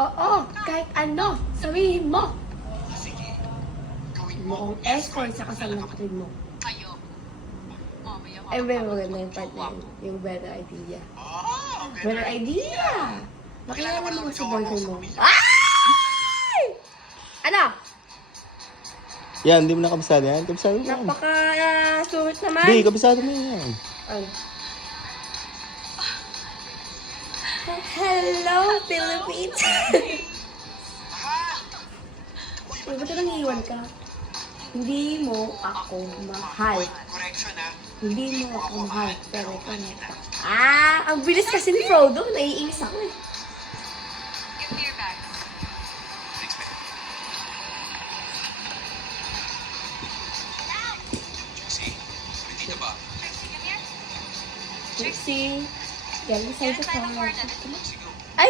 Oo, kahit ano, sabihin mo. Sige. Gawin Mo mo kong escort sa kasal ng kapatid mo. Kayo. Mamaya ka. Ay, very maganda yung part na yun. Yung better idea. Ah, Better idea! Makilala mo kasi boyfriend mo. Ay! Ano? Yan, hindi mo na kabisado yan. Kabisado mo yan. Napaka-sungit naman. Hindi, kabisado mo yan. Ay. Hello, Philippines! Uy, ba't nang iiwan ka? Hindi mo ako mahal. Correction ha. Hindi mo ako mahal. Pero ikaw na. Ang bilis kasi ni Frodo. Naiinis ako eh. Give me your bag. Josie, ready na ba? Trixie, come here. Trixie. Yan, isay ko Inside the sa... corner. Sige. Ay,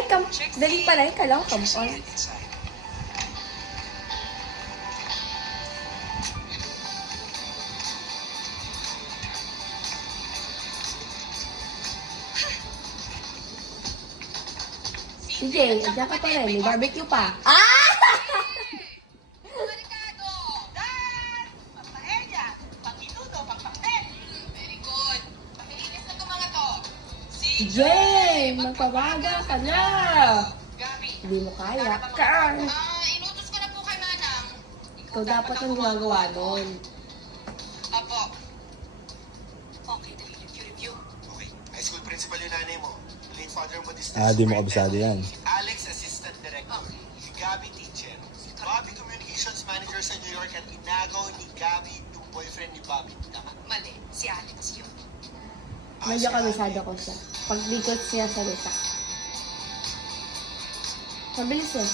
dali pala yun. Kala ko kampon. Get inside. Si Jay, andyan ka pa rin. May barbecue pa. Delikado! Dan! Pampaelya! Pangitudo! Pangpakten! Very good! Pakilinis na itong mga to. Si Jay, magpabaga ka na. Gabi. Hindi mo kaya. Inutos ko na po kay Manang. Ikaw dapat ang gumagawa nun. Apo. Okay, dali review. Okay. High school principal yung nanay mo. Late father mo this Di mo kabisado yan. Si Alex, assistant director. Si Gabby, teacher. Si Bobby, communications manager sa New York at inagaw ni Gabby yung boyfriend ni Bobby. Tama? Mali. Si Alex yun. Medyo kabisado ko siya. Paglikot siya sa luta. Mabilis eh.